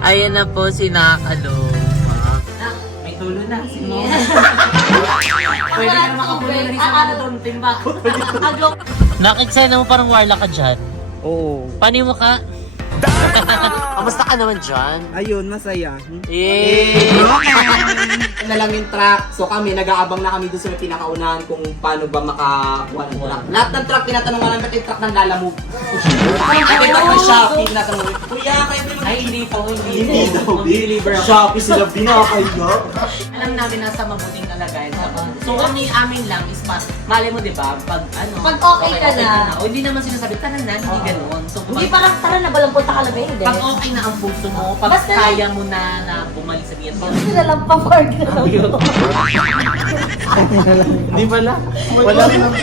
Ayan na po si Nakaluma. May tulo na. Pwede na makapulo na rin sa mga doon. Timba. Nakiksena mo parang warla ka dyan. Oo. Paano yung mukha? Kamusta ka naman dyan? Ayun, masaya. Yay! Na lang yung truck. So kami, nag-aabang na kami doon sa may pinakaunahan kung paano ba makakuha ng truck. Lahat ng truck, tinatanong nga namin yung truck ng Lalamove. Ay, truck ng Shopee, tinatanong namin. Kuya, kayo ba ay, hindi po, hindi daw. Deliver ako. Shopee sila binakaya. Alam namin nasa mabuting kalagayan. So kami, amin lang is malay mo, di ba? Pag ano, Pag okay ka na. O hindi naman sinasabi, tanan na, hindi ganoon. So, Hindi parang tara na balang punta ka lagay, hindi. pag okay na ang puso mo, pag Basta- kaya mo na bumalik sa Vietnam. Gusto na lang pa-park na lang. Hindi pala. Wala rin ang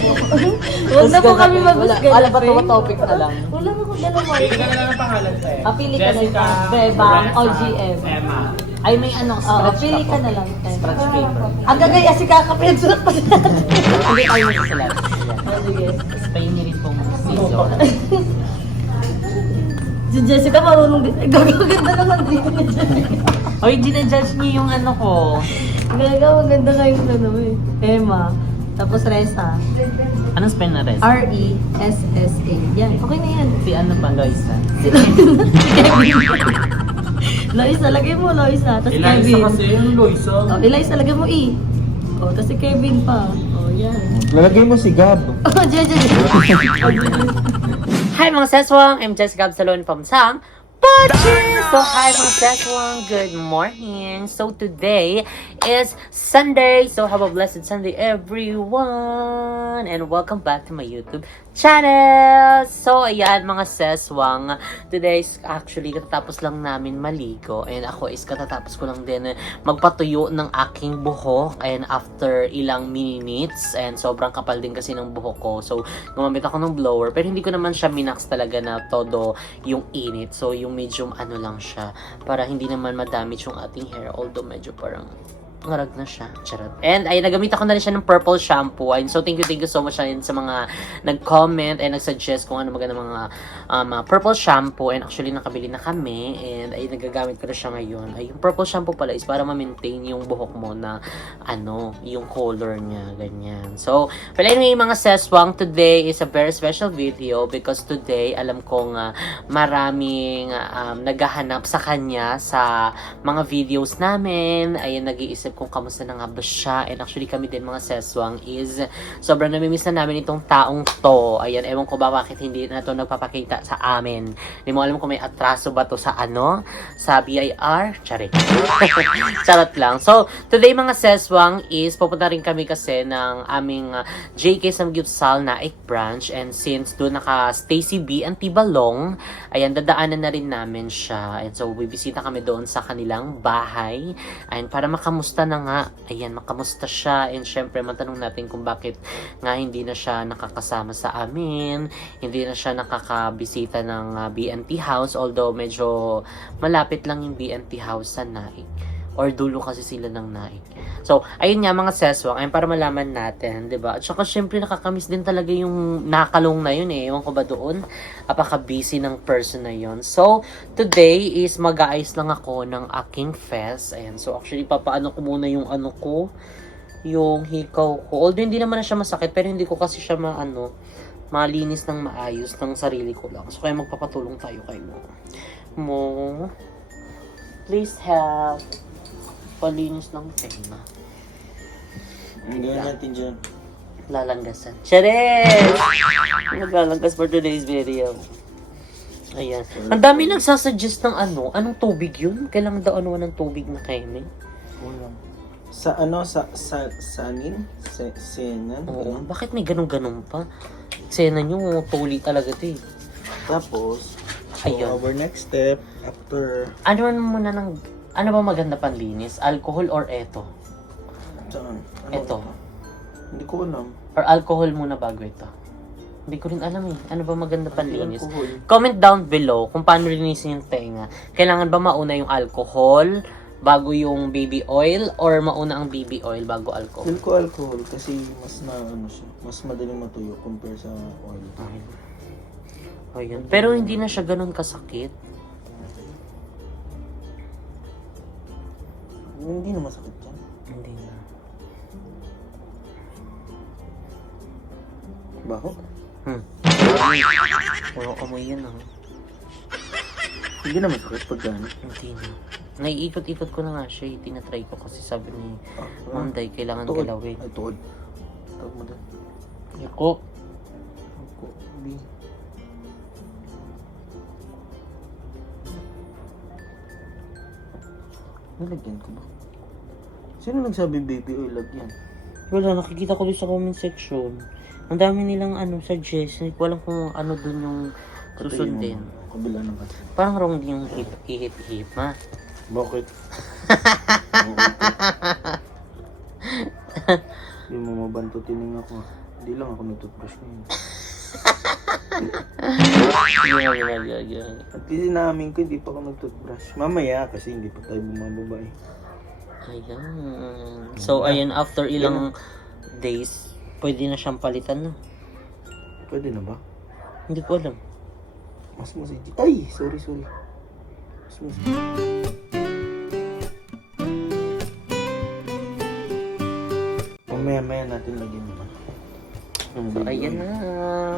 Huwag na po kami mag-usgan. Wala ba ito topic na lang? Wala mo kung dalawa. Pili ka na lang ang pangalan tayo. Pili ka na lang. Bebang o GM. Emma. Ay, may ano, Oo, pili ka na lang. scratch paper. Ang gagaya si kakapin. Sulat pa sila. Hindi tayo magsasalat. Oh, sige. Spain rin pong season. Si Jessica marunong din. Gagaganda naman din ni Jessica. Oy, ginajudge niyo yung ano ko. Maganda nga yung ano eh. Emma. Tapos Reza. Anong spell na res? R-E-S-S-A. Yan. Okay na yan. Si ano pa, Loisa? Si Loisa, lagay mo Loisa. Tapos Kevin. yung Loisa. Oh, Eliza, lagay mo E. Oh, tapos si Kevin pa. Oh, yan. Lalagay mo si Gab. Oh, Jeje. Hi mga Seswang! I'm Jessica Absalon from Sang Pachi! So hi mga Seswang! Good morning! So today is Sunday! So have a blessed Sunday everyone! And welcome back to my YouTube channel! So ayan mga Seswang, today is actually katatapos lang namin maligo and ako is katatapos ko lang din magpatuyo ng aking buhok and after ilang minutes and sobrang kapal din kasi ng buhok ko. So gumamit ako ng blower pero hindi ko naman siya minax talaga na todo yung init. So yung medyo ano lang siya para hindi naman madamage yung ating hair although medyo parang ngarag na siya. Charot. And ay nagamit ako na rin siya ng purple shampoo. And so thank you so much sa mga nag-comment and nag-suggest kung ano maganda mga purple shampoo. And actually nakabili na kami and ay nagagamit ko na siya ngayon. Ay yung purple shampoo pala is para ma-maintain yung buhok mo na ano, yung color niya, ganyan. So, well anyway mga Seswang, today is a very special video because today alam kong maraming naghahanap sa kanya sa mga videos namin. Ay nag-iisip kung kamusta na nga ba siya. And actually kami din mga Seswang is sobrang namimiss na namin itong taong to. Ayan, ewan ko ba bakit hindi na to nagpapakita sa amin. Hindi mo alam kung may atraso ba to sa ano? Sa BIR? Charit. Charot lang. So, today mga Seswang is pupunta rin kami kasi ng aming JK Samgyupsal Naik branch. And since doon naka Stacy B and Tibalong, ayan, dadaanan na rin namin siya. And so, bibisita kami doon sa kanilang bahay. Ayan, para makamusta na nga. Ayan, makamusta siya. And syempre, matanong natin kung bakit nga hindi na siya nakakasama sa amin. Hindi na siya nakakabisita ng BNT house. Although, medyo malapit lang yung BNT house sa Naik. Or dulo kasi sila ng Naik. So, ayun nga mga Seswang, ayun para malaman natin, 'di ba? At saka syempre nakakamiss din talaga yung nakalong na yun eh. Ewan ko ba doon? Apaka-busy ng person na yun. So, today is mag-aayos lang ako ng aking fez. Ayan. So, actually papaano ko muna yung ano ko, yung hikaw ko. Although hindi naman na siya masakit, pero hindi ko kasi siya malinis ng maayos ng sarili ko lang. So, kaya magpapatulong tayo kay Mo. Please help. Palinis ng tenga. Ang gawin natin dyan. Lalanggasan. Charis! Maglalanggas for today's video. Ayan. Ang dami nagsasuggest ng ano. Anong tubig yun? Kailangan daw ano ng tubig na keme. Ulam. Sa ano? Sanin? Senan? Oo. Bakit may ganun-ganun pa? Sena nyo, tuli talaga ito eh. Tapos, so Ayun. our next step, after... Ano ba maganda panlinis? Alcohol or eto? Saan? Ito. Hindi ko alam. Or alcohol muna bago ito? Hindi ko rin alam eh. Ano ba maganda panlinis? Alcohol. Comment down below kung paano linisin yung tenga. Kailangan ba mauna yung alcohol bago yung baby oil or mauna ang baby oil bago alcohol? Feel ko alcohol kasi mas siya. Mas madaling matuyo compare sa oil. Ayun. Pero hindi na siya ganun kasakit. Hindi na masakit yan. Hindi na. Bako? Puro amoy yan ah. Hindi na masakit pag gano'n. Hindi na. Naiikot-ikot ko na nga siya. Tinatry ko kasi sabi ni Ma'am Day, kailangan Tuod. galawin. Ay, tuod. Tawag mo doon. Yako. Ako, B. Nalagyan ko ba? Sino nagsabi baby oil lagyan? Wala, nakikita ko din sa comment section. Ang dami nilang suggest. Walang kung ano dun yung susundin. Kabila na kasi. Parang wrong din yung hip-hip, ha? Bakit? Hindi mo mabanto tining ako. Hindi lang ako nag-toothbrush ngayon. At least namin ko hindi pa ako nag-toothbrush. Mamaya kasi hindi pa tayo bumababa eh. Ayan. So, ayan, after ilang days, pwede na siyang palitan, no? Pwede na ba? Hindi ko alam. Mas ay! Sorry. Mas Mamaya natin lagyan mo na. So, ayan na.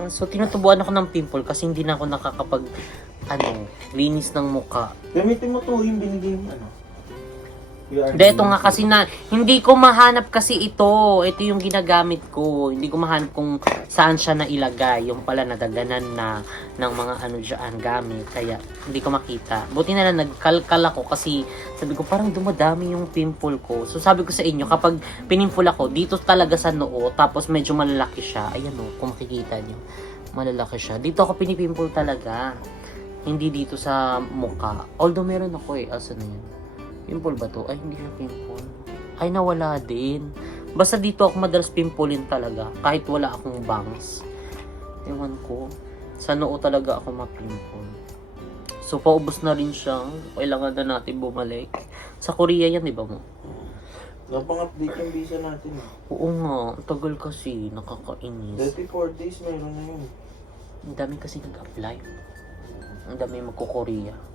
So, tinutubuan ako ng pimple kasi hindi na ako nakakapag, linis ng muka. Gamitin mo to yung binigay mo Hindi, ito nga kasi na, hindi ko mahanap kasi ito. Ito yung ginagamit ko. Hindi ko mahanap kung saan siya nailagay. Yung pala nadaganan na ng mga dyan gamit. Kaya, hindi ko makita. Buti na lang nagkalkal ako kasi sabi ko parang dumadami yung pimple ko. So, sabi ko sa inyo, kapag pinimple ako, dito talaga sa noo, tapos medyo malalaki siya. Ayan o, kung makikita nyo. Malalaki siya. Dito ako pinipimple talaga. Hindi dito sa mukha. Although meron ako asa na yun? Pimple ba to? Ay, hindi siya pimple. Ay, nawala din. Basta dito ako madalas pimpulin talaga. Kahit wala akong bangs. Ewan ko. Sa noo talaga ako mapimple. So, paubos na rin siya. Kailangan na natin bumalik. Sa Korea yan, di ba mo? Napang-update yung visa natin. Oo nga. Tagal kasi. Nakakainis. 34 days meron na yun. Ang dami kasi nag-apply. Ang dami magko-Korea.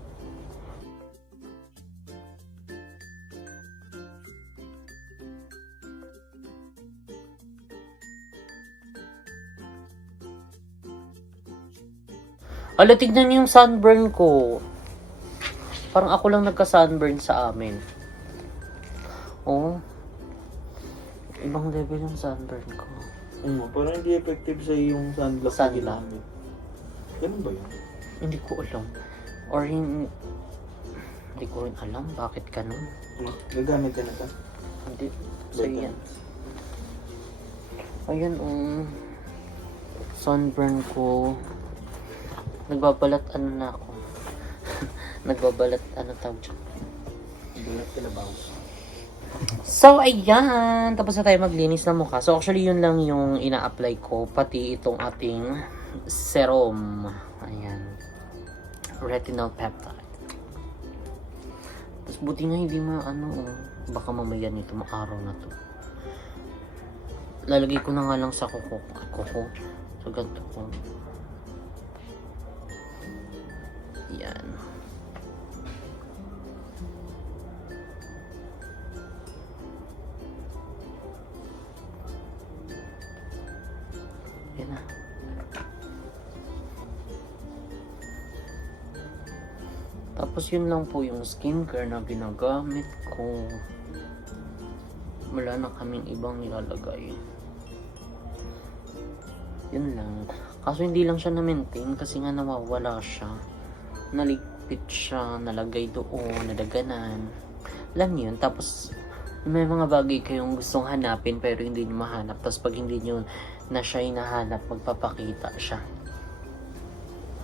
Ala, tignan niyo yung sunburn ko. Parang ako lang nagka-sunburn sa amin. Oh. Ibang level yung sunburn ko. Parang hindi effective sa yung sunblock. Sunblock. Ganun ba yun? Hindi ko alam. Or hindi ko rin alam bakit ganun. Gagamit ka na ka? Hindi. So, yan. Ayan, sunburn ko. Nagbabalat na ako. Nagbabalat tawag dyan. Balat kalabaw. So, ayan. Tapos na tayo maglinis ng mukha. So, actually, yun lang yung ina-apply ko. Pati itong ating serum. Ayan. Retinol peptide. Tapos, buti nga hindi baka mamaya nito, araw na to. Lalagay ko na nga lang sa kuko. So, ganito ko. Yan. Yan na. Tapos yun lang po yung skincare na ginagamit ko. Wala na kaming ibang nilalagay. Yun lang. Kaso hindi lang siya na-maintain kasi nga nawawala siya. Naligpit siya, nalagay doon, nadaganan. Alam niyo yun. Tapos may mga bagay kayong gustong hanapin pero hindi nyo mahanap. Tapos pag hindi nyo na siya hinahanap, magpapakita siya.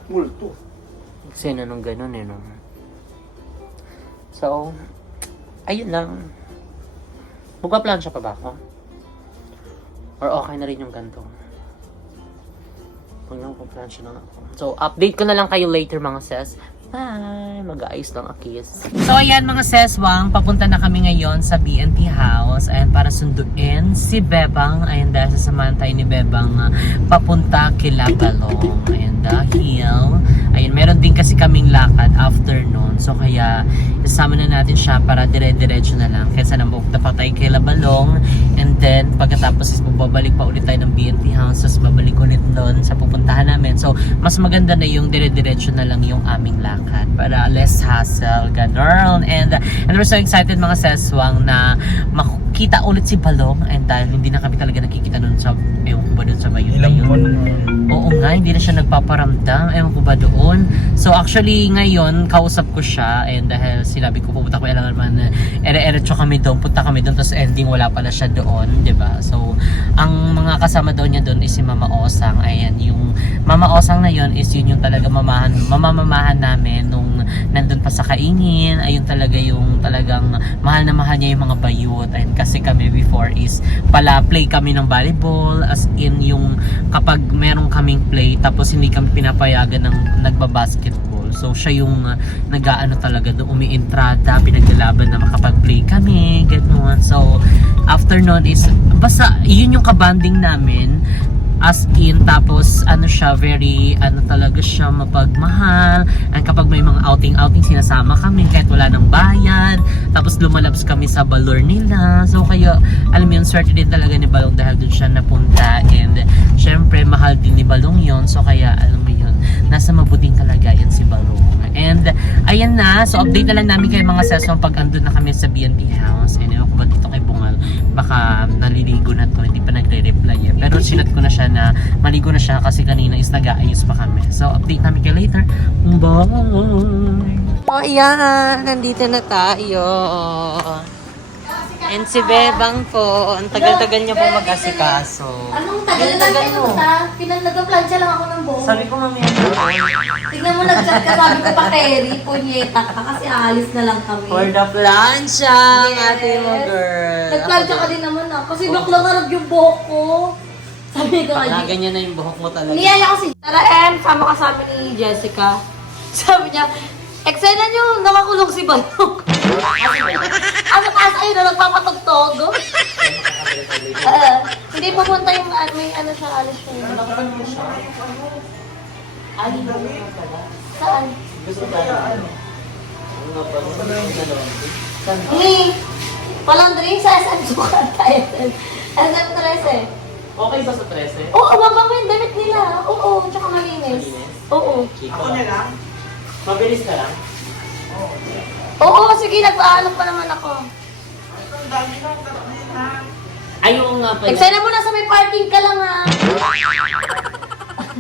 Multo. Kasi nung ganun no. So, ayun lang. Magpa-plansya pa ba ako? Or okay na rin yung ganito? Huwag lang, magpa-plansya na ako. So, update ko na lang kayo later mga sis. Bye! Mag-aayos lang a kiss. So ayan mga seswang, papunta na kami ngayon sa BNT House. Ayan, para sunduin si Bebang. Ayan, dahil sasamahan tayo ni Bebang papunta kila Balong. Ayan, dahil ayun, meron din kasi kaming lakad afternoon. So kaya isama na natin siya para dire-diretso na lang. Kaysa na mapunta pa tayo kila Balong. And then pagkatapos is babalik pa ulit tayo ng BNT House. Tapos babalik ulit doon sa pupuntahan namin. So mas maganda na yung dire-diretso na lang yung aming lakad para less hassle, ganun. And we're so excited mga seswang na makita ulit si Balong. And dahil hindi na kami talaga nakikita nun sa, ewan ko ba dun sa Bayon na yun. Oo nga, hindi na siya nagpaparamdam. Ewan ko ba doon. So actually ngayon, kausap ko siya. And dahil sinabi ko pupunta ko, alam naman ere-eretso kami doon, punta kami doon, tapos ending wala pala siya doon, ba diba? So ang mga kasama doon niya doon is si Mama Osang. Ayan, yung Mama Osang na yun is yun yung talaga mamamamahan namin nung nandun pa sa kaingin. Ayun talaga yung talagang mahal na mahal niya yung mga bayot. And kasi kami before is pala play kami ng volleyball, as in yung kapag merong kaming play tapos hindi kami pinapayagan ng nagbabasketball. So siya yung nag-aano talaga doon, umientrada, pinaglalaban na makapag-play kami, gano'n. So after nun is basta yun yung kabanding namin. As in, tapos ano siya, very ano talaga siya, mapagmahal. And kapag may mga outing sinasama kami kahit wala nang bayad. Tapos lumalabs kami sa balor nila. So kaya alam mo yun, swerte din talaga ni Balong dahil dun siya napunta. And syempre mahal din ni Balong yun. So kaya alam mo yun, nasa mabuting kalagayan si Balong. And ayan na, so update na lang namin kayo mga session pag andun na kami sa BNT House. And ewan ko ba dito kay Bungal, baka naliligo na to, hindi pa nagre-reply eh. Pero sinat ko na siya na maligo na siya kasi kanina is nag-aayos pa kami. So update namin kayo later. Bye! Oh ayan, nandito na tayo. And si Bebang po, ang tagal-tagal niya po mag-asikaso. Anong tagal mo? Nag-plancha lang ako ng buhok. Sabi ko mamaya Tignan mo, nag-chat ka, sabi ko pa Terry, punyeta ka kasi aalis na lang kami. for the plancha, Yes. ate mo girl. Nag-plancha ka din naman ah, kasi bakla karag yung buhok ko. Sabi ko Bakla nga, ganyan na yung buhok mo talaga. niyaya ko si Tara Em, sama kasama ni Jessica. Sabi niya, eksena niyo, nakakulong si Balong. Ano taas ayun na nagpapatugtog? Hindi pupunta yung may ano siya, alis siya. Ali, Saan? gusto tayo. Ni, palang drink sa SM Sukat tayo. SM 13. Okay ba sa 13? Oo, mababa yung damit nila. Oo, tsaka malinis. Oo. Ako na lang? Mabilis ka lang? Oo, sige, nag-aalok pa naman ako. Ayaw nga pala. Eksena mo na sa may parking ka lang ha.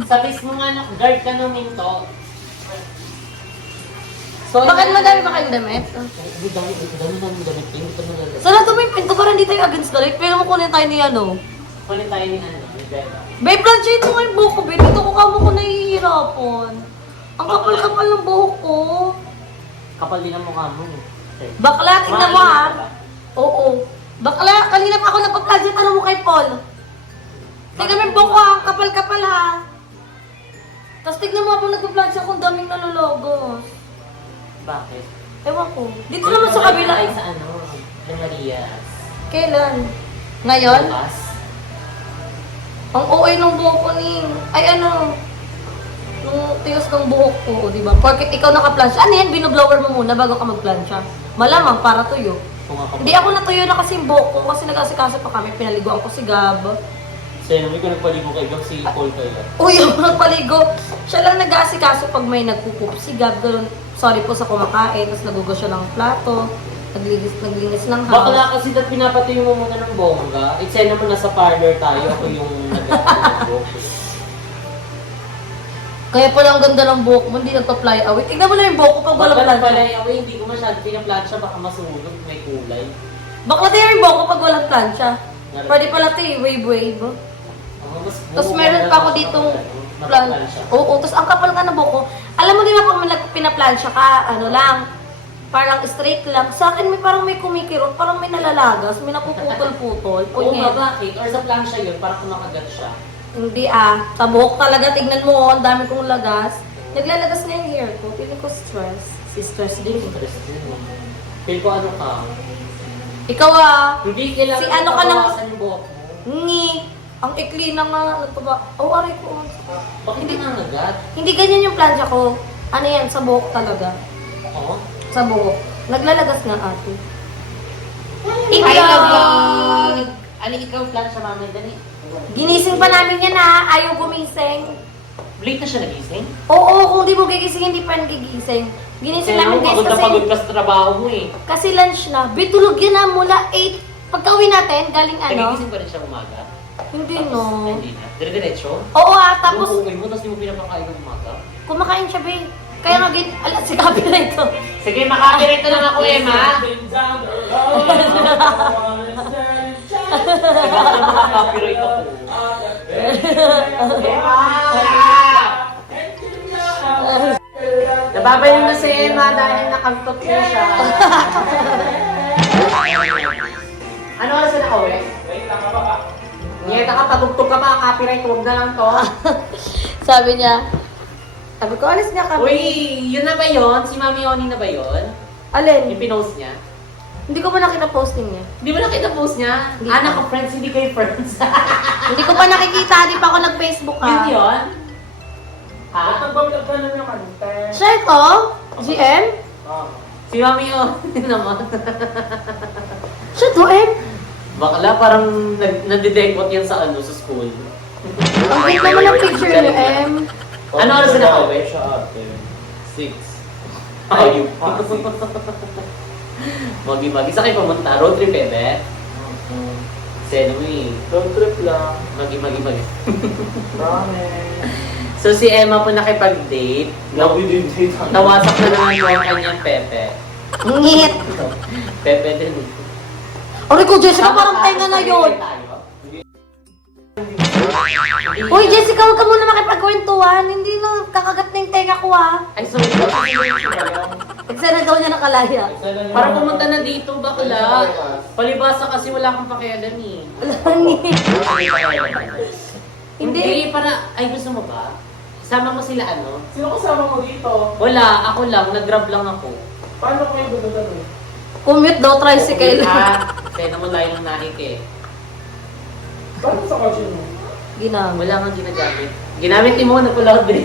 Sa mismo nga na, guard ka ng minto. So, Bakit madami ba kayong damit? Dami damit. Hindi ka nalalagay. Sana ito may pinto para hindi tayo against the light. Pero mo kunin tayo ni ano. Kunin tayo ni ano, ni Bella. Babe, planchate mo yung buhok ko, babe. Dito ko kamo ko nahihirapan. Ang kapal-kapal ng buhok ko. Kapal din ang mukha mo. Okay. Bakla, tingnan mo ha. Maayos ka ba? Oo. Bakla, kanina pa ako nagpa-planchate. Ano mo kay Paul? Tingnan mo yung buhok ko ha. Kapal-kapal ha. Tapos tignan mo habang nagpa-planchate akong daming nalulogos. Bakit? Ewan ko. Dito naman sa kabila Ay, eh. sa ano? De Marias. Kailan? Ngayon? Bukas? Ang OA ng buhok ko ni... Ay ano... Nung tiyos ng buhok ko, di ba? Porkit ikaw naka-plancha. Ano yan? Binoblower mo muna bago ka mag-plancha. Malamang para tuyo. Kung ako. Hindi ako natuyo na kasi yung buhok ko kasi nag-asikaso pa kami. Pinaliguan ko si Gab. Sa'yo, may ko nagpaligo kay Gab, si Paul kayo. Uy, ako nagpaligo. Siya lang nag-asikaso pag may nagpupup si Gab. Ganun. Sorry po sa kumakain. Tapos nagugo siya ng plato. Naglinis ng house. Bakla kasi dapat pinapatuyo mo muna ng bongga. Eksena mo nasa parlor tayo. Ako yung nag-ano. Kaya pala ang ganda ng buhok mo, hindi nagpa-fly away. Tignan mo na yung buhok ko pag walang Bakla plancha. pala yung hindi ko masyado pinaplansya, baka masunog, may kulay. Bakla tayo yung buhok ko pag walang plancha. Pwede pala ito eh, wave. Tapos meron pa ako ditong plan. Oo, tapos ang kapal ka ng buhok ko. Alam mo di ba pag pinaplansya ka, ano lang, parang straight lang. Sa akin may parang may kumikirot, parang may nalalagas, may napuputol-putol. Oo nga, Punyet. bakit? Or sa plansya yun, para kumakagat siya. Hindi ah. Sa buhok talaga, tignan mo, ang dami kong lagas. Naglalagas na yung hair ko. Feeling ko stress. Si stress din. Feel ko ano ka? Ikaw Hindi kailangan Si ano ka nang- pabawasan yung buhok mo. Ngi. Ang ikli na nga. Aray ko. Bakit hindi nga agad? Hindi ganyan yung plancha ko. Ano yan? Sa buhok talaga. Oo. Sa buhok. Naglalagas nga ate. Hi, vlog! Ano ikaw plan sa mami, dali? Ginising pa namin yan ha. Ayaw gumising. Late na siya nagising? Oo, kung di mo gigising, hindi pa gigising. Ginising namin guys pagod na kasi, pagod ka sa trabaho mo eh. kasi lunch na. Bitulog yan na mula 8. Pagka-uwi natin, galing ano? Nagigising pa rin siya umaga? Hindi Ay, no. hindi na. Dire-diretso? Oo tapos Yung uwi mo, tapos di mo pinapakain ng umaga? kumakain siya be. Kaya nga, si copyright to. Sige, makapirito lang ako, Emma. Sige, makapirito ako. Emma! Nababayan na si Emma dahil nakantot niya siya. Ano oras na nakauwi? Niyeta ka, patugtog ka pa, copyright, huwag na lang to. Sabi ko, alis niya kami. Uy, yun na ba yun? Si Mami Oni na ba yun? Alin? Yung pinost niya? Hindi ko pa nakita posting niya. Di ba nakita post niya? Hindi Anak pa. ko, friends, hindi kayo friends. Hindi ko pa nakikita, di pa ako nag-Facebook Yun ha. yun? Ha? Siya ito? GM? Si Mami Oni naman. Siya to, M? Bakla, parang nandidekot yan sa ano, sa school. Ang cute naman ang picture niyo, M. Ano oras na nakauwi? Siya ate. 6. Ayun. Magi-magi. Sa kayo pumunta? Road trip eh, be? Seno mo eh. Road trip lang. Magi-magi-magi. Promise. So si Emma po nakipag-date. Love you din date. Nawasak na naman yung kanyang Pepe. Ngit. Pepe din. Aray ko, Jessica, parang tenga na yun. Uy, Jessica, huwag ka muna makipagkwentuhan. Hindi na kakagat na yung tenga ko ha. Ay, sorry. Nagsara daw niya nakalaya. Para pumunta na dito, bakla. Palibasa kasi wala kang pakialam eh. Hindi. Hindi, para, ay gusto mo ba? Sama mo sila ano? Sino kasama mo dito? Wala, ako lang, nag-grab lang ako. Paano kayo dudutan eh? Commute daw, tricycle. Kaya naman layo ng nahik eh. Paano sa kotse mo? Ginamit. Wala kang ginagamit. Ginamit ni mo, nagpulahod din.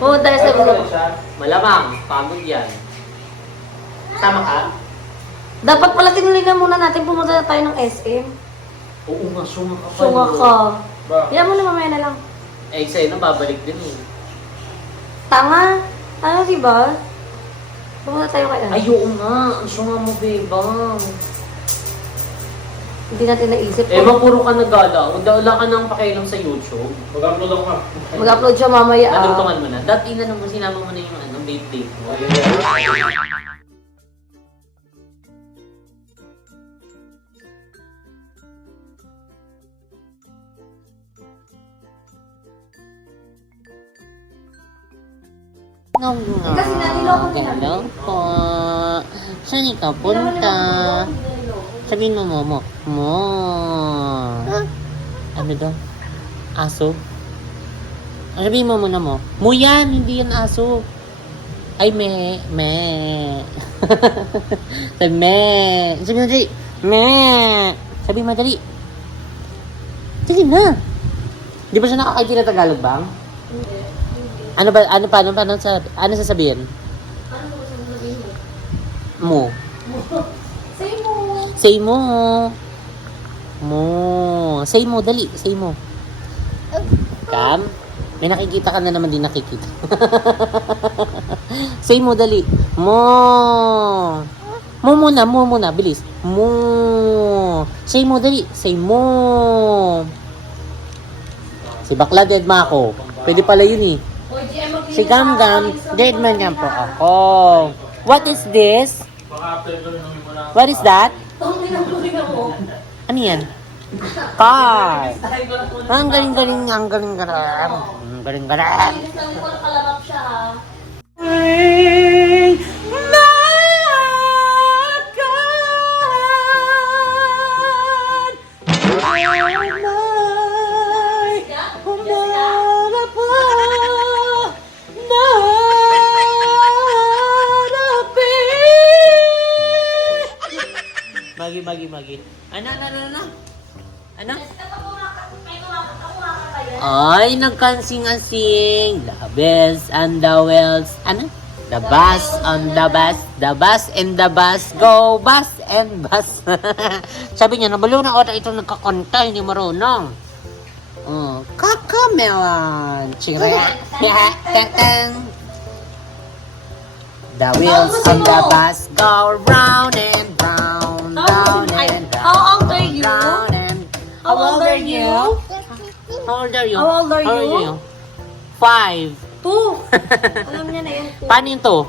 Pumunta sa Ano siya? Malamang, pagod yan. Sama ka? Dapat pala tinuloy na muna natin pumunta na tayo ng SM. Oo nga, sunga ka pa. Sunga ka. Ba? Yan mo na mamaya na lang. Eh, sa'yo na babalik din eh. Tanga. Ano, diba? Pumunta tayo kay ano? Ay, oo nga. Ang sunga mo, bebang. Hindi natin naisip. Eh, puro ka nagala. Wala ka nang pakialam sa YouTube. Mag-upload ako nga. Mag-upload siya mamaya. Nadugtungan mo na. Dati na naman sinama mo na yung ano, date mo. Kasi naniloko nila. Hello po. Saan ikaw punta? Sabihin mo, Momo. Mo. Ano daw? Aso? Sabihin mo muna mo. Mo yan, hindi yan aso. Ay, me. Sabi, me. Sabi mo dali. Me. Sabi mo dali. Sige na. Di ba siya nakakaintindi na Tagalog, bang? Ano ba, ano sasabihin? Ano ba sasabihin Mo. mo? Say mo. Say mo. Mo. Say mo, dali. Say mo. Cam? May nakikita ka na naman din nakikita. Say mo, dali. Mo. Mo muna. Bilis. Mo. Say mo, dali. Say mo. Si Bakla, dead ma ako. Pwede pala yun eh. O, GM, maglinis Si Gam Gam, dead man yan po ako. What is this? Baka after ko inumin mo lang. What is that? Ang pinagluwi na mo. Ano yan? Car. Ang galing. Linis lang ko nakalabap siya ha. Magi. Ano? Ano? Ay, nagkansing-ansing. The bells and the wells. Ano? The bus on the bus. The bus and the bus. Go bus and bus. Sabi niya, nabalo na ako na ito nagkakanta. Hindi marunong. Oh, kakamelan. Chira. The wheels on the bus go round and round. Round and round. How old are you? Round and How old are you? How old are you? How old are you? 5. 2. Alam niya na yan. 2. Paano yung 2?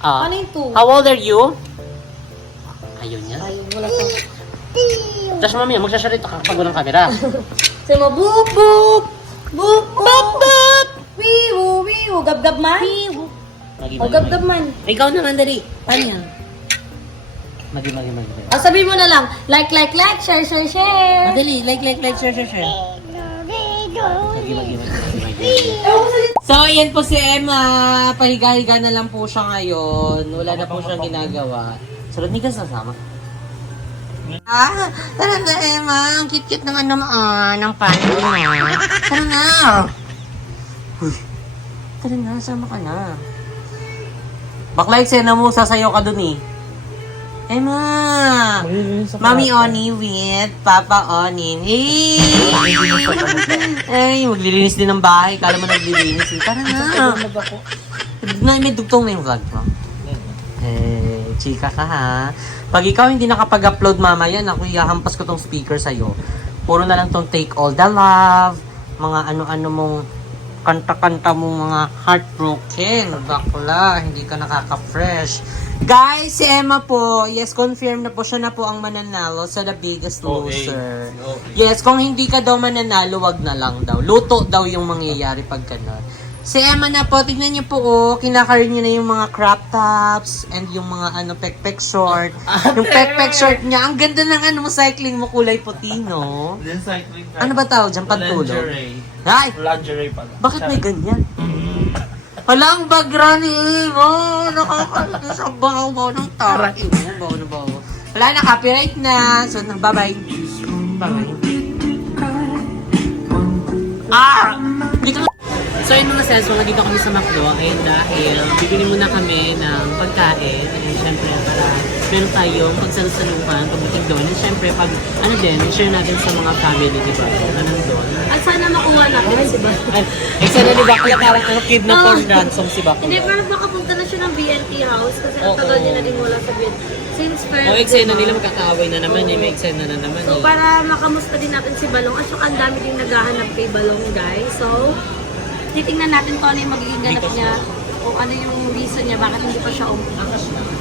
Paano yung 2? How old are you? Ayun yan. Ay, wala sa... Tapos mamaya, magsasarito ka kapag walang camera. Sabi mo, boop, boop! Boop, boop, boop! Wiwo, wiwo! Gab-gab man? O, gab-gab man. Ikaw naman, dali. Paano yan? Magi. Sabi mo na lang, like, share, share. Madali, like, share. Magi. So, ayan po si Emma. Pahiga-higa na lang po siya ngayon. Wala na po siyang ginagawa. Sarap ni ka sasama. Tara na, Emma. Ang cute-cute ng ng paano mo. Tara na. Uy. Tara na, sama ka na. Bakla, eksena mo, sasayaw ka dun eh. Emma! Mami Oni with Papa Oni. Hey! Ay, maglilinis din ng bahay. Kala mo naglilinis. Tara na. May dugtong na yung vlog mo. Eh, chika ka ha. Pag ikaw hindi nakapag-upload mamaya, naku, ihahampas ko tong speaker sa'yo. Puro na lang tong Take All the Love, mga ano-ano mong kanta-kanta mong mga heartbroken. Bakla, hindi ka nakaka-fresh. Guys, si Emma po, yes, confirm na po siya na po ang mananalo sa The Biggest Loser. Yes, kung hindi ka daw mananalo, wag na lang daw. Luto daw yung mangyayari pag ganun. Si Emma na po, tignan niyo po, kinakaroon niya na yung mga crop tops and yung mga pek-pek short. Yung pek-pek short niya, ang ganda ng cycling mo, kulay puti, no? Then cycling ka. Ano ba tawag dyan? Pantulog? Lingerie. Ay! Lingerie pala. Bakit may ganyan? Walang bagra ni Imo. Nakakainis ang baho ng tao. Baho na baho. Wala na, copyright na. So, bye-bye. Bye-bye. Dito. So, yun mga senso, dito kami sa McDo. Ayun dahil, bibili muna kami ng pagkain. And syempre, para meron tayong pagsalusaluhan, pagdating doon. And syempre, pag, share natin sa mga family, di ba? Anong doon? At sana makuha natin si Bakla. Ay, sana ni Bakla parang kidnap for ransom si Bakla. Hindi, pero makapunta na siya ng BNT house kasi ang tagal niya na din wala sa BNT. Since first, O, eksena nila magkakaaway na naman eh. May eksena na naman So, eh. para makamusta din natin si Balong. At saka ang dami din naghahanap kay Balong, guys. So, titingnan natin kung ano yung magiging ganap niya. Kung ano yung reason niya, bakit hindi pa siya umuwi.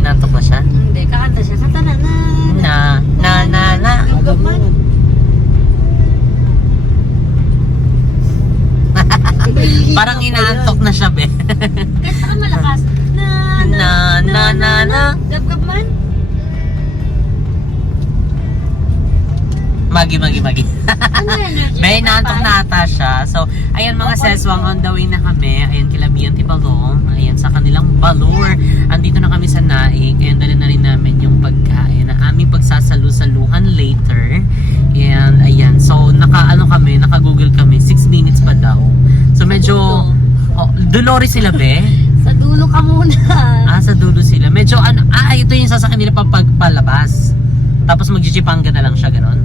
Nantok na siya? Hindi, kakanta siya. Kanta na. Parang inaantok na siya, be. Kahit saka malakas. Gab-gab man. Magi. Ano energy? May inaantok na ata siya. So, ayan mga seswang, on the way na kami. Ayan, kilabihan ti Balong. Ayan, sa kanilang balor. Andito na kami sa Naik. And dala na rin namin yung pagkain na aming pagsasalu-saluhan later. And ayan, so naka-google kami. 6 minutes pa daw. So medyo, Dolores sila, be? Sa dulo ka muna. Sa dulo sila. Medyo, ito yung sasakyan nila palabas. Tapos mag-Jijipanga na lang siya, ganon.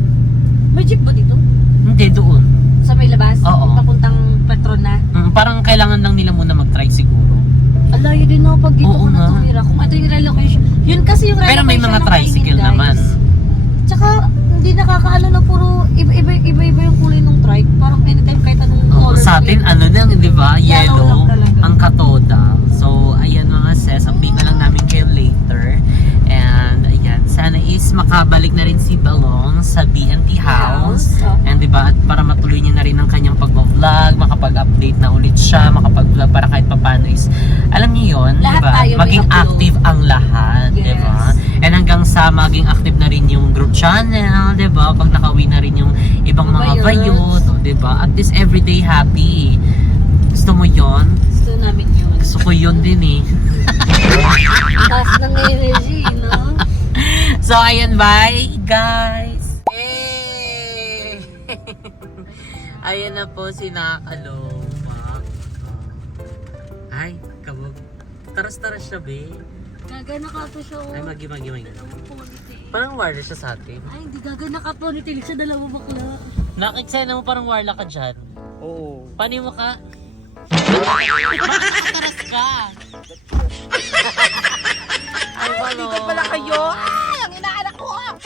May jeep ba dito? Hindi, doon. Sa may labas? Oo. Papuntang Petron na? Parang kailangan lang nila muna mag-try siguro. Alayo din ako pag dito Oo ko na nga. tumira. Kung ito yung relocation. Yun kasi yung relocation Pero may mga ng tricycle kainin, guys. naman. Tsaka, hindi nakakaano na puro iba-iba yung kulay ng trike. Parang anytime kahit anong color. Sa atin, ano lang, di ba? Yellow Yellow, lang talaga. ang katoda. So, ayan mga sis, update na lang namin kayo later. And, ayan, sana is makabalik na rin si Balong sa BNT House. And, di ba, at para matuloy niya na rin ang kanyang pag-vlog, makapag-update na ulit siya, makapag-vlog para kahit papano is, alam niyo yun, di Lahat ba? tayo may Maging upload. active ang lahat, di Yes. ba? And hanggang sa maging active na rin yung group channel, di ba? Pag nakauwi na rin yung ibang mga Bayot. bayot, di ba? At least everyday happy. Gusto mo yon? Gusto namin yun. Gusto ko yun din eh. Taas ng energy, no? So, ayan, bye guys! Hey! Ayan na po si Nakaloma. Ay, kabog. Taras-taras siya, be. Gagana ka to siya. Ay, magi. Ponytail. Parang warla siya sa atin. Ay, hindi gagana ka ponytail siya. Dalawa bakla. Nakiksena mo parang warla ka dyan. Oo. Paano mo ka? Taras ka! Ay, Dito pala kayo. Ay, ang inaanak ko. Ang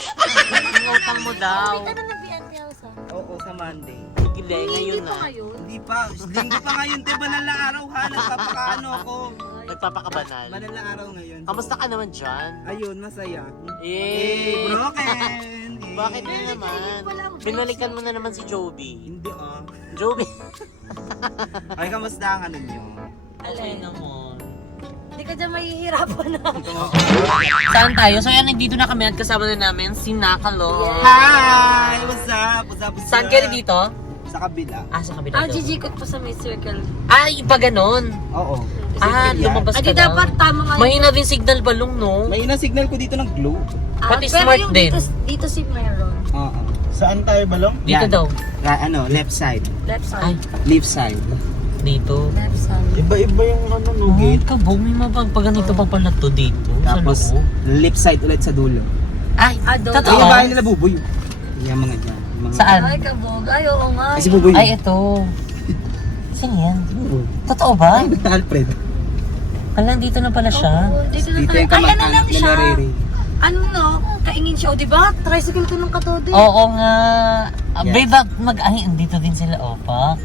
utang mo daw. Ka na ng BNP House, ah. Oo, sa Monday. Hindi, ngayon Hindi na. pa ngayon. Hindi pa. Linggo pa ngayon. Di banal na araw ha. Nagpapakaano ako. Nagpapakabanal. Banal na araw ngayon. Kamusta ka naman dyan? Ayun, masaya. Eh, Broken. bakit na naman? Binalikan mo na naman si Joby. Hindi ah. Joby? Ay, kamusta ang ano nyo? Alay naman. Hindi ka dyan mahihirapan na. Saan tayo? So yan, nandito na kami at kasama na namin si Nakalo. Hi! What's up? What's up? Saan kayo dito? Sa kabila. Ah, sa kabila daw. Gigikot pa sa may circle. Ah, yung pa ganon. Oo. Ah, Yan. lumabas ka Di daw. dapat tama nga. Mahina din signal balong, no? May ina signal ko dito ng glow. pati pero smart yung din. Dito si Meron. Oo. Saan tayo, Balong? Dito Yan. daw. Ano, left side. Left Ay, side. Left side. dito. Left side. Iba-iba yung ano, no? Oh, Gate. kabog, may pag ganito pa pala to dito. Tapos, sa loob. left side ulit sa dulo. Ay, doon. totoo. Ay, yung bahay nila Buboy. Yung mga dyan. Mga... Saan? Ay, kabog. Ay, oo nga. Ay, si Buboy. Ay, ito. Sino yan? Totoo ba? Alfred. Alam, dito na pala siya. Oo, dito na Dito tayo. yung Ay, ano kamag-anak lang na siya? Loreri. Ano no? Kaingin siya. O, diba? Tricycle to ng katode. Oo nga. Yes. Babe, ay, dito din sila, opa.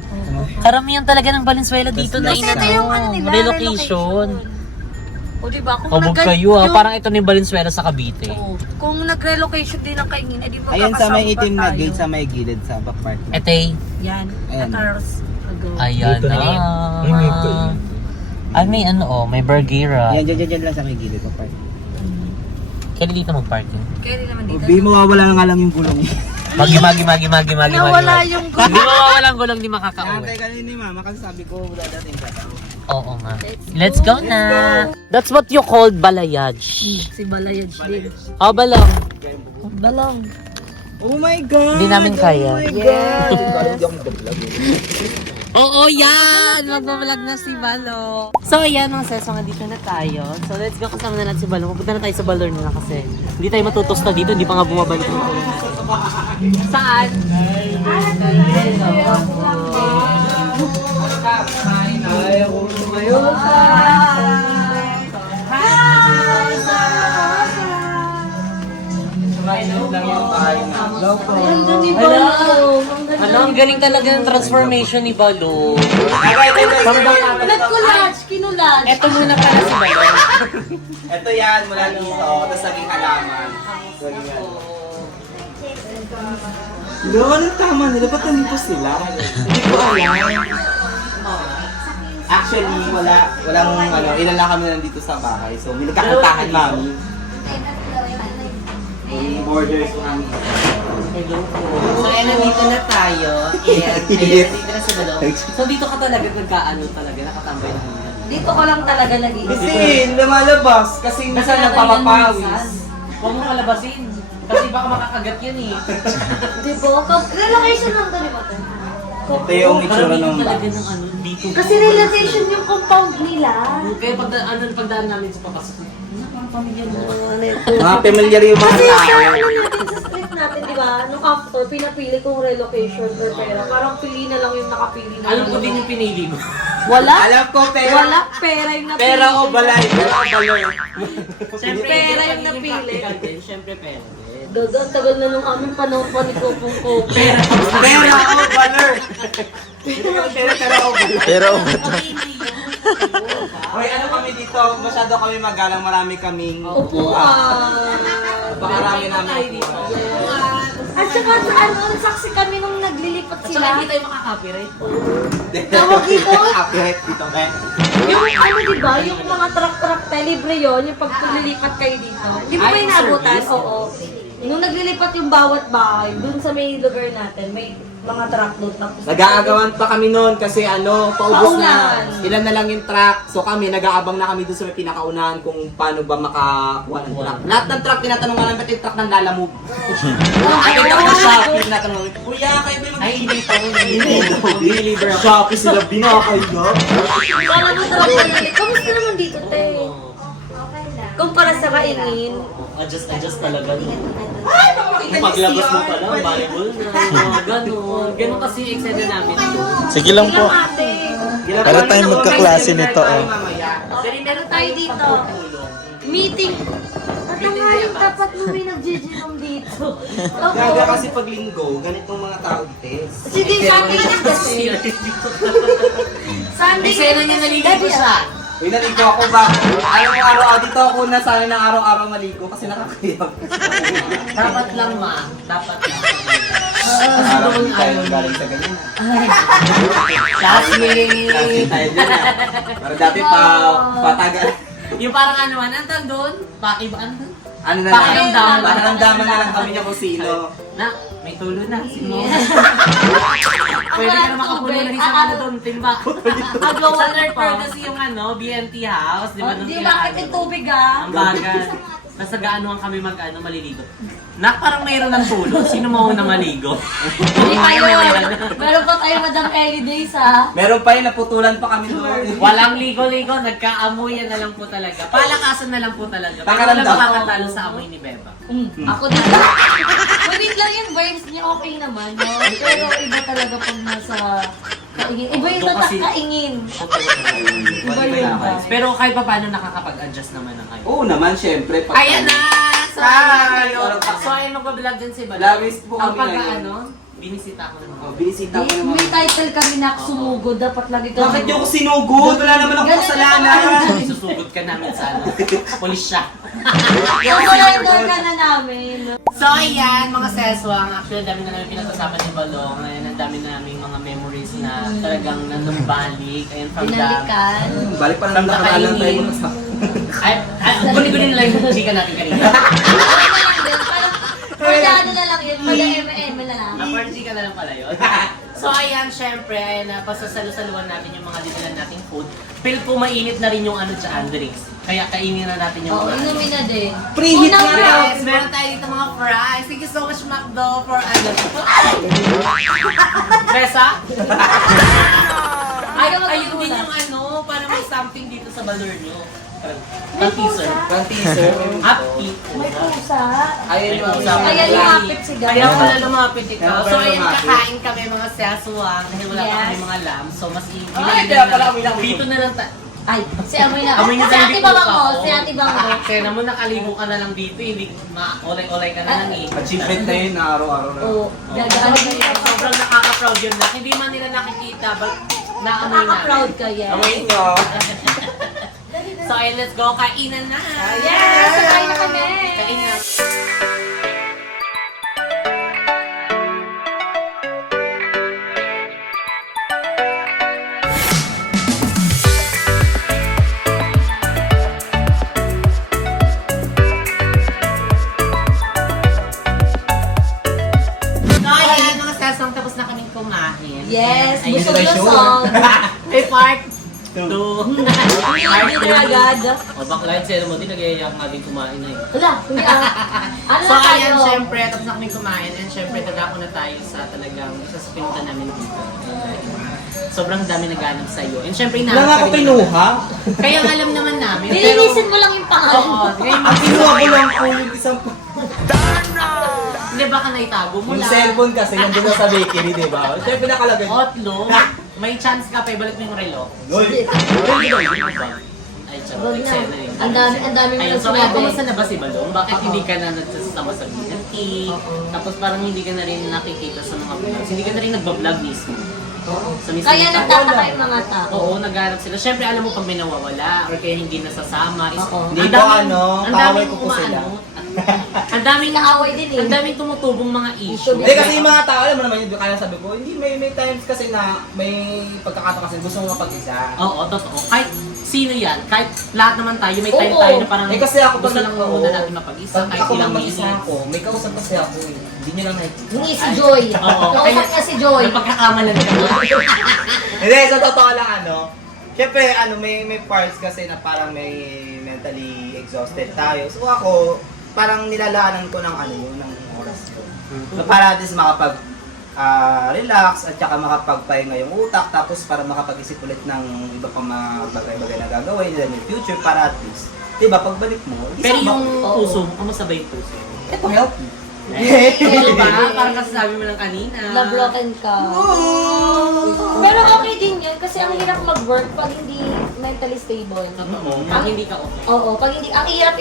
Karamihan talaga ng Valenzuela dito na Kasi Kasi ito yung ano nila, relocation. O, diba? Kung Kabog kayo ha. Parang ito ni Valenzuela sa Cavite. Oo. Kung nag-relocation din ang kaingin, edi ba Ayun sa may kakasama itim na tayo? gate sa may gilid sa back part. Ete. Yan. Ayan. Cars ago. Ayan Dito na. na. Ay, may kayo. Ay, may ano oh, may Bergera. Yan, dyan lang sa may gilid back part. Kaya dito mag-parking. Kaya rin naman dito. Obi, mawawala na nga lang yung gulong. Magi. Nawala yung gulo. Hindi mawawala ang gulong, di makakauwi. Nantay ka rin ni mama kasi sabi ko wala dating ka daw. Oo nga. Let's go na. That's what you called balayage. Si Balayaj din. Oh, balong. Balong. Oh my God! Hindi namin kaya. Oh my God! Oo, yan! Magbabalag na si Balo. So, ayan mga seso, dito na tayo. So, let's go, kasama na natin si Balo. Pupunta na tayo sa Balor nila kasi hindi tayo matutosta dito, hindi pa nga bumabalik ng ulo. Saan? Ganda ni Hello! Balong. Ano, ang galing talaga ng transformation ni Balo. Nag-collage, kinulage. Eto muna pala si Balo. Ito yan, mula dito, tapos naging halaman. So, yan. Gawa ng tama nila, ba't nandito sila? Hindi ko alam. Actually, walang ano, ilan lang kami nandito sa bahay. So, may nagkakantahan namin. May borders namin. Hello po. So, ayan, nandito na tayo. Ayan, nandito na si Balo. So, dito ka talaga nagkaano talaga, nakatambay na kami. Dito ko lang talaga nag-iisip. Kasi lumalabas, kasi minsan nagpapapawis. Huwag mo kalabasin. Kasi baka makakagat yan eh. Di ba? Relocation lang to, di ba? Ito yung itsura ng talaga ng ano, dito. Kasi relocation yung compound nila. Kaya pagdaan namin sa papasok. Ano, parang pamilya mo. mga familiar yung mga Kasi tao. sa ano natin sa street natin, di ba? Nung after, pinapili kong relocation or pera. Parang pili na lang yung nakapili na. Alam ko din yung pinili mo. Wala? Alam ko, pera. Wala, pera yung napili. Pera o balay. Pera o balay. Siyempre, Pera yung yung napili. practical din. Siyempre, pera din. Dodo, ang tagal na nung aming panahon pa ni Kopong Kopo. Pera. Pera o baler. Pera o baler. Pero, Hoy, ano kami dito? Masyado kami magalang. Marami kaming Upuan. Pakarami namin dito. upuan. At saka sa ano, saksi kami nung naglilipat At saka sila. hindi tayo makaka-copyright. Tawag dito? Copyright dito, be. Yung ano, di ba? Yung mga truck-truck tayo, libre yun. Yung pag lilipat kayo dito. Di ba Ay, may naabutan? service? Oo. Nung naglilipat yung bawat bahay, dun sa may lugar natin, may mga truck doon. Tapos Nag-aagawan pa kami noon kasi ano, paubos na. Paunahan. Ilan na lang yung truck. So kami, nag-aabang na kami doon sa may pinakaunahan kung paano ba makakuha ng truck. Lahat ng truck, tinatanong nga namin, pati yung truck ng Lalamove. Ay, yung truck ng Shopee, tinatanong namin, Kuya, kayo ba yung Ay, hindi pa. Hindi daw, deliver ako. Shopee sila, binakaya. Kala mo truck na nalit. Kamusta naman dito, te? Kumpara sa kainin. Adjust talaga. Ay, baka makita niyo Paglabas mo siya. pa lang, volleyball na. Mga ganon. Ganon kasi yung excited namin ito. sige lang po. ate. Para tayong magkaklase nito, Tayo oh. mamaya. Pero meron tayo dito. Meeting. At nga yung dapat nung may nag-GG dito. Gaga kasi pag linggo, ganitong mga tao dito. Sige, Sunday kasi. Sunday. Eksena niya naliligo siya. Uy, naligo ako ba? Araw-araw, dito ako na sana ng araw-araw maligo kasi nakakayap. Dapat lang, ma. Dapat lang. Araw din tayo galing sa ganyan. Classmate. Kasi tayo din ah. Pero dati patagal. Yung parang ano, anong tawag doon? Pakibaan doon? Ano na Pakiramdaman. Pakiramdaman na lang kami niya kung sino. Na, may tulo na. Sino? Pwede ka na makapulo na rin sa ano doon, timba. Sa third floor kasi yung ano, BNT house, di ba? Nung Hindi, kila- bakit yung tubig ah? Ang bagal. Nasa gaanuhan kami maliligo. Na parang mayroon ng tulo. Sino mauna maligo? Hindi tayo. Meron pa tayo Madam Ellie Days ha. Meron pa yun, naputulan pa kami doon. Walang ligo-ligo, nagkaamuyan na lang po talaga. Palakasan na lang po talaga. Pero wala Pakiramdam. makakatalo sa amoy ni Beba. Ako dito. Wait lang yung vibes niya, okay naman. No? Pero iba talaga pag nasa kaingin. Iba yung Doon kasi- natakaingin. Iba yun ba? Pero kahit pa paano nakakapag-adjust naman na kayo. Oo naman, syempre. Ayan na! So, Hi! so ayun, magbablog din si Bala. Labis po Ang kami pagka ngayon. ano, binisita ko naman. Oh, binisita ko naman. May title kami na sumugod. Dapat lagi ka. Bakit yung sinugod? Wala naman akong kasalanan. Isusugod ka namin sa ano, pulisya. Yung surrender ka na namin. So ayan, mga seswang, actually dami na namin pinag-usapan ni Balong. Ngayon, ang dami na naming mga memories na talagang nanumbalik. Ayun, from the... Binalikan. Balik pa From lang the nakakalang tayo kainin. mga sa... Guni-guni na lang yung chika natin kanina. Pwede ano na lang yun. Pwede M&M na lang. Na-party chika na lang pala yun. So ayan, syempre, ayan na, pasasalusaluan natin yung mga dinilan nating food. Feel po mainit na rin yung ano dyan, drinks. Kaya kainin na natin yung Oo, mga... inumin na din. Preheat Unang na. round. Yes, meron tayo dito mga fries. Thank you so much, Macdo, for ano. Besa? Ay, ayun din yung ano, para may something dito sa balor nyo. Pang teaser. Pang teaser. Happy. May pusa. Ayun yung Kaya lumapit si Gab. Kaya pala lumapit ikaw. Kaya So pala ayun, lumapit. kakain kami mga saswang dahil wala pa Yes. kami mga lamb. So mas Ay, kaya pala kami lang. dito na lang tayo. Ay, si Amoy na. Amoy na Si tayo Ate dito Bang ako. mo. Si Ate Bang mo. Kaya naman nakaligo ka na lang dito, hindi ma-olay-olay ka na lang eh. Achievement na yun na araw-araw na. Oo. Gagaan na yun. Sobrang nakaka-proud yun na hindi man nila nakikita, but naamoy Nakaka-proud namin. ka, yes. Amoy nyo. So ayun, let's go, kainan na! Yes! Sabay na kami! Kainan. So ayan, mga sasang, tapos na kaming kumain. Yes! Ayun. Busog na sure. song. Hey, part 2. Hindi na agad. O bakla yun, sila mo din, nag-iiyak nga din kumain na eh. Wala, hindi ah. Ano So na tayo? ayan, syempre, tapos na kami kumain and syempre dadako na tayo sa talagang isa sa pinunta namin dito. Sobrang dami naghanap sa iyo. And syempre, Wala nga ako pinuha. Kaya nga alam naman namin. Nilinisin mo lang yung pangalan. Oo, ngayon Ang kinuha ko lang po yung isang... Hindi, baka naitago mo Yung lang. cellphone kasi nandun na sa bakery, di ba? Siyempre nakalagay. Otlo, may chance ka pa, ibalik mo yung relo. Uy! Ay, charot. Wag na. Eksena yun. Ang dami mo Ayun, nang so sinabi. kumusta na ba si Balong? Bakit hindi ka na nagsasama sa BNT? Tapos parang hindi ka na rin nakikita sa mga vlogs. Hindi ka na rin nagbablog mismo. Sa mismo Kaya nagtataka yung mga tao. Oo, naghanap sila. Siyempre, alam mo pag may nawawala or kaya hindi nasasama. Oo. Hindi ko kaaway ko po sila. Ang daming Inaaway din eh. Ang daming tumutubong mga issue. Hindi kasi yung mga tao, alam mo naman yun, kaya sabi ko, hindi, may times kasi na may pagkakataon kasi gusto mo mapag-isa. Oo, totoo. Kahit sino yan, kahit lahat naman tayo, may time Oo. tayo na parang Eh kasi ako gusto lang muna natin mapag-isa, Pag kahit ako ilang mag-isa minutes. ako, may kausap kasi ako eh. Hindi nyo lang nakikita. Hindi si Joy. Oo. Kausap niya si Joy. Napagkakamalan ka na. Hindi, sa totoo lang syempre may parts kasi na parang may mentally exhausted tayo. So ako, parang nilalaanan ko ng ng oras ko. So para at least makapag relax at saka makapagpahinga yung utak tapos para makapag-isip ulit ng iba pang mga bagay-bagay na gagawin in the future para at least, diba, pagbalik mo, Pero yung Oo. puso, kamusta ba yung puso? ito healthy. Ano ba? Parang kasasabi mo lang kanina. Na-broken ka. Pero okay din yun kasi ang hirap mag-work pag hindi mentally stable. Totoo. Pag hindi ka okay. Oo, pag hindi, ang hirap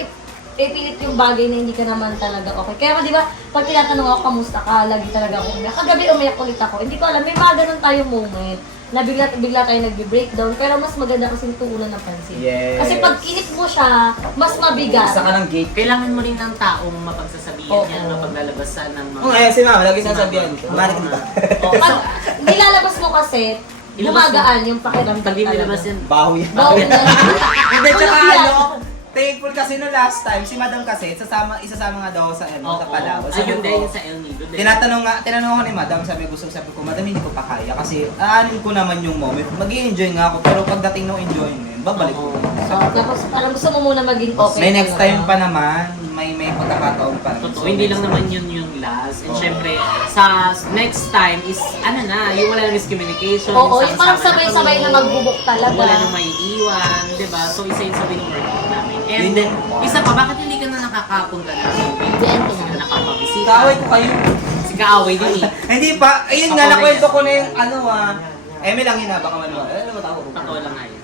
ipilit yung bagay na hindi ka naman talaga okay. Kaya di ba, pag tinatanong ako, kamusta ka, lagi talaga ako umiyak. Kagabi umiyak ulit ako. Hindi ko alam, may mga ganun tayong moment na bigla tayo nag-breakdown, pero mas maganda kasi tuunan ng pansin. Yes. Kasi pag kinip mo siya, mas mabigat. Isa ka ng gate. Kailangan mo rin ng taong mapagsasabihan Oo. yan, mapaglalabasan ng mga... Oo, ngayon si Mama, lagi sinasabihan ko. Bakit di ba? Oo, Pag nilalabas mo kasi, Ilabas mo. gumagaan yung pakiramdam Pag di nilabas yan, Baho yan. Bawo na. Hindi, tsaka Ano thankful kasi no last time, si Madam kasi, isasama nga daw sa sa Palawan. Ayun din, yung sa El Nido din. Tinanong ko ni Madam, sabi ko, Madam, hindi ko pa kaya kasi aanin ko naman yung moment. Mag-i-enjoy nga ako, pero pagdating ng enjoyment, babalik ko. Oo. So, tapos parang gusto mo muna maging okay. May next time pa naman, may pagkakataon pa rin. Totoo, hindi lang naman yun yung last. And syempre, sa next time is, yung wala na miscommunication. Oo, yung parang sama-sama sabay-sabay na kami, magbubok talaga. Wala nang may iwan, di ba? So, isa yun sa workout namin. And Yun then, yung- isa pa, bakit hindi ka na nakakapunta na? Hindi ka na nakakabisita. Kaaway ko kayo. Si kaaway din eh. Hindi pa, ayun nga, Ako nakwento yan. ko na yung lang yun baka manuwa. Ano ba tawag ko? Totoo lang nga yun.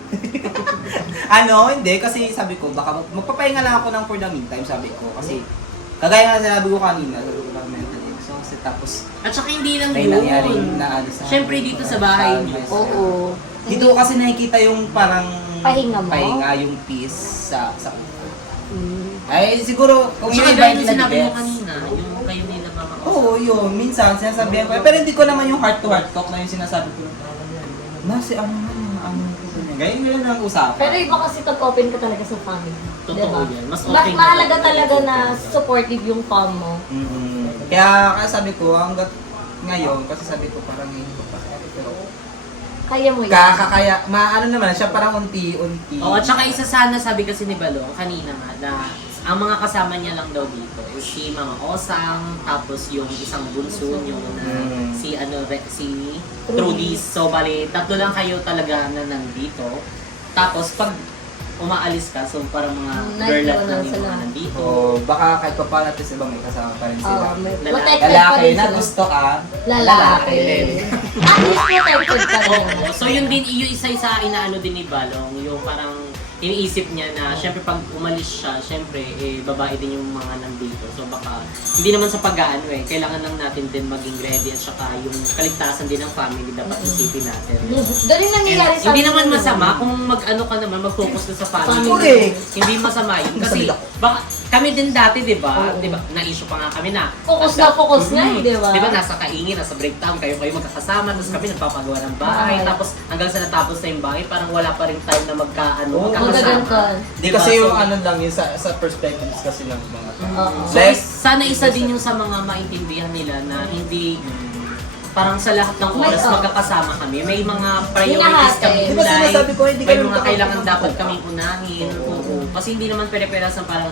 Hindi, kasi sabi ko, baka magpapahinga lang ako ng for the meantime, sabi ko. Kasi, kagaya nga sinabi ko kanina, sabi ko lang mental exhausted, tapos At saka hindi lang may nangyaring yun. naalis sa Syempre dito sa bahay niyo. Oo. Dito ko kasi nakikita yung parang Pahinga mo? pahinga, yung peace sa Mm. ay siguro kung Tsaka yung iba gaya hindi yung sinabi mo gets. kanina, yung kayo nila mama ko. Oo, yun. Minsan, sinasabihan ko. Pero hindi ko naman yung heart-to-heart talk na yung sinasabi ko. Nasi, ano ko ganyan. Ganyan nila lang usapan. Pero iba kasi pag-open ka talaga sa family. Totoo diba? yan. Mas okay na Mahalaga lang. talaga na supportive yung fam mo. Kaya sabi ko, hanggat ngayon, kasi sabi ko parang hindi ko pa kaya. Pero Kaya mo yan. kakakaya, maano naman, siya parang unti-unti. Oo, at saka isa sana sabi kasi ni Balong kanina nga na ang mga kasama niya lang daw dito is si Mama Osang, tapos yung isang bunso niyo na si Trudy. So bali, tatlo lang kayo talaga na nandito. Tapos pag umaalis ka, so parang mga girl Naiiwan lang na yung sila. mga nandito. O, baka kahit pa paano at least ibang may kasama pa rin sila. Protected pa Lalaki rin na sila. gusto ka. Lalaki. Ah, At least protected pa rin. Oo. So yun din, yung isa-isa inaano din ni Balong, yung parang iniisip niya na syempre pag umalis siya, syempre babae din yung mga nandito. So baka hindi naman sa pag-aano kailangan lang natin din maging ready at saka yung kaligtasan din ng family dapat isipin natin. Ganun nangyayari And sa hindi amin naman yun. masama kung mag-ano ka naman, mag-focus ka sa family. Correct. Hindi masama yun. Kasi baka kami din dati, di ba? Di ba? Na-issue pa nga kami na. Focus na eh, di ba? Di ba? Nasa kaingin, nasa breakdown, kayo magkakasama, tapos kami nagpapagawa ng bahay. Bahay. Tapos hanggang sa natapos na yung bahay, parang wala pa rin time na Oo, magkakasama. Magaganton. Di Diba? kasi yung So, ano lang yun sa perspectives kasi ng mga tao. Oo. So, sana isa din yung sa mga maintindihan nila na hindi parang sa lahat ng oras May- magkakasama kami. May mga priorities Hinahati. kami Di ba sinasabi ko, hindi may kami mga kailangan magkakasama. dapat kaming unahin. Oo. Kasi hindi naman pere-peras na parang,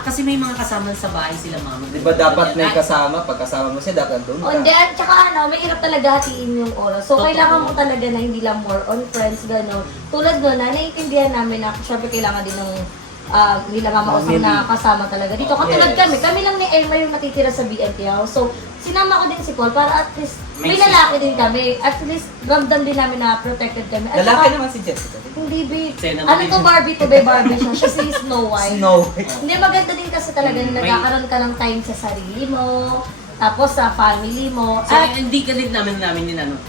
kasi may mga kasama sa bahay sila mama. Di ba dapat may kasama, pag kasama mo siya, dapat doon O, hindi. ka. At saka may hirap talaga hatiin yung oras. So, Totoo. kailangan mo talaga na hindi lang more on friends, gano'n. Tulad nun, na naiintindihan namin na syempre kailangan din ng nila Mama Osang na kasama talaga dito. Katulad kami lang ni Emma yung natitira sa BNT House. So, sinama ko din si Paul para at least may lalaki din kami. At least, ramdam din namin na protected kami. At Lalaki saka, naman si Jessica. hindi, babe. Sa'yo naman Ano din. to, Barbie to, babe, Barbie siya. Siya si Snow White. Snow. Hindi, maganda din kasi talaga na nagkakaroon ka ng time sa sarili mo, tapos sa family mo. So, At, hindi ka din namin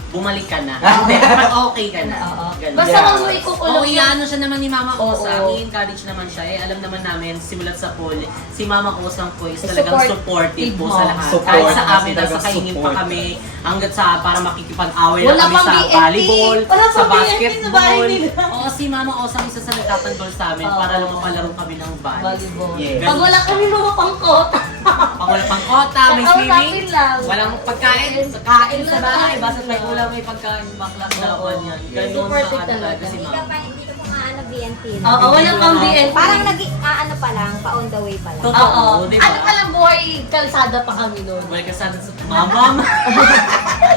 bumalik ka na. Hindi, parang okay ka na. Oo. Ganun. Basta wag mo ikukulong Oo, ano siya naman ni Mama Oo. Osang, i-encourage naman siya. Alam naman namin, simulat sa poll, si Mama Osang po is talagang supportive po sa lahat. Support. Kahit sa amin, Talagang nasa kaingin pa support. kami, hanggat sa para makikipag-away Wala na kami pang sa BNT. volleyball, Wala sa pang BNT sa bahay basketball. nila. Oo, si Mama Osang isa sa nagtatanggol sa amin Oo. para lumapalaro kami ng volleyball. Yeah. Pag wala kami mga pangkota. Pag wala pang kota, may Kausapin swimming, lang. walang pagkain, kain sa bahay, basta may ulam, may pagkain, bakla dapat yan. Ganun Supportive sa talaga. si Hindi Mama. ka pa, hindi ka pa nga ano BNT. no? Oo, walang pang BNT. Parang ano pa lang, pa on the way pa lang. Totoo, Oo. di ba? Ano pa lang buhay, kalsada pa kami noon. May kasama sa mama.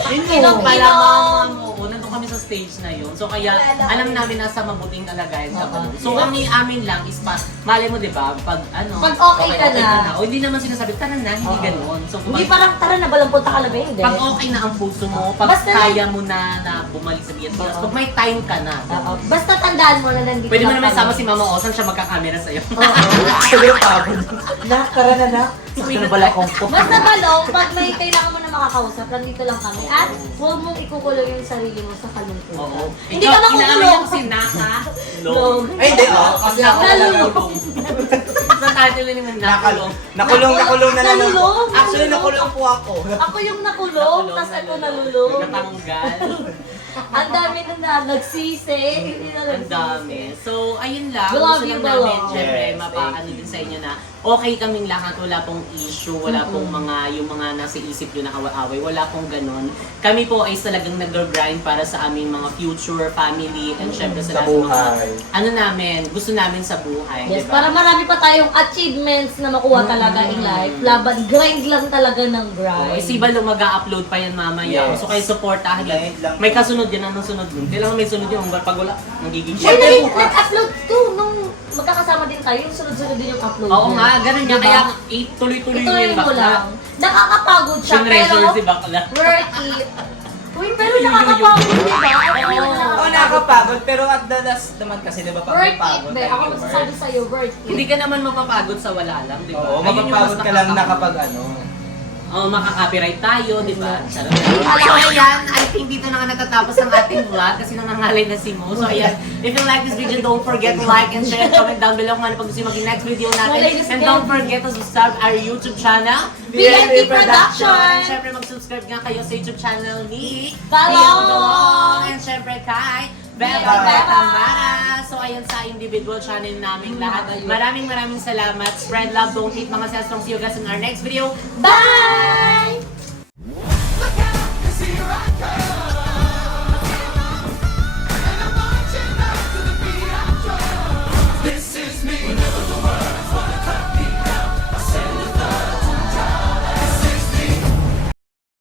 Hindi Inom, pala inom. mama. Oo, nandun kami sa stage na yun. So kaya alam namin nasa mabuting kalagayan ka pa. Oo. So amin lang is malay mo 'di ba? Pag ano, Pag okay ka na. O hindi naman sinasabi tara na, hindi Oo. ganoon. So Hindi parang tara na balang punta ka na ba hindi? pag okay na ang puso mo, pag Basta- kaya mo na bumalik sa BNT, Oo. pag may time ka na. Oo. Basta tandaan mo na nandito Pwede mo lang naman kami. sama si Mama Osang, siya magkakamera sa'yo. Siguro pagod. Nak, tara na nak. Ano bala ko? Basta balong, pag may kailangan mo na makakausap, nandito lang kami. At huwag mong ikukulong yung sarili mo sa kalungkutan. Oo. Hindi ka makukulong. yung sinaka. Long. Ay, hindi. Kasi ako Nalulong. Sa title ni Manila. Nakulong. Nakulong na lang. Nalulong. Actually, nakulong po ako. Ako yung nakulong, tas ako nalulong. Natanggal. Ang dami na nagsisi. Hindi na Ang dami. So, ayun lang. We love Gusto you, lang namin, Balong. syempre, Yes, mapaano thank you. din sa inyo na okay kaming lahat. Wala pong issue, wala pong yung mga nasa isip yun na away-away. Wala pong ganun. Kami po ay talagang nag-grind para sa aming mga future family and syempre sa Sa lahat ng mga buhay. ano namin, gusto namin sa buhay. Yes, diba? para marami pa tayong achievements na makuha talaga in life. Laban, grind lang talaga ng Oh, grind. si Balo mag-upload pa yan mamaya. Yes. So kayo supportahan yan. Grind lang. May kasunod yan, anong sunod nun? Kailangan may sunod yun. Pag wala, nagiging Uy, nag-upload to nung magkakasama din tayo, yung sunod-sunod din yung upload. Oo niya. nga, ganun nga. Diba? Kaya tuloy-tuloy mo Ituloy yung mo bakla. lang. Nakakapagod siya, pero Treasure si bakla. worth it. Uy, pero nakakapagod, di ba? Oo, nakakapagod. Pero at the last naman kasi, di ba, pag may Worth it, pagod, be. like Ako yung masasabi sa'yo, worth it. Hindi ka naman mapapagod sa wala lang, di ba? Oo, Ayun yung mapapagod mas ka lang na nakaka- kapag ano. Oo, makaka-copyright tayo, di ba? Charot. So, ayan, I think dito na nga natatapos ang ating vlog kasi nangangalay na si Mo. So, ayan, if you like this video, don't forget to like and share and comment down below kung ano pag gusto yung maging next video natin. And don't forget to subscribe our YouTube channel. BNT And Production! syempre, mag-subscribe nga kayo sa YouTube channel ni Balong! Leo Balong! And syempre kay Beba Beba! Tamara. So, ayan sa individual channel namin lahat. Maraming salamat. Spread love, don't hate mga sestrong. See you guys in our next video. Bye!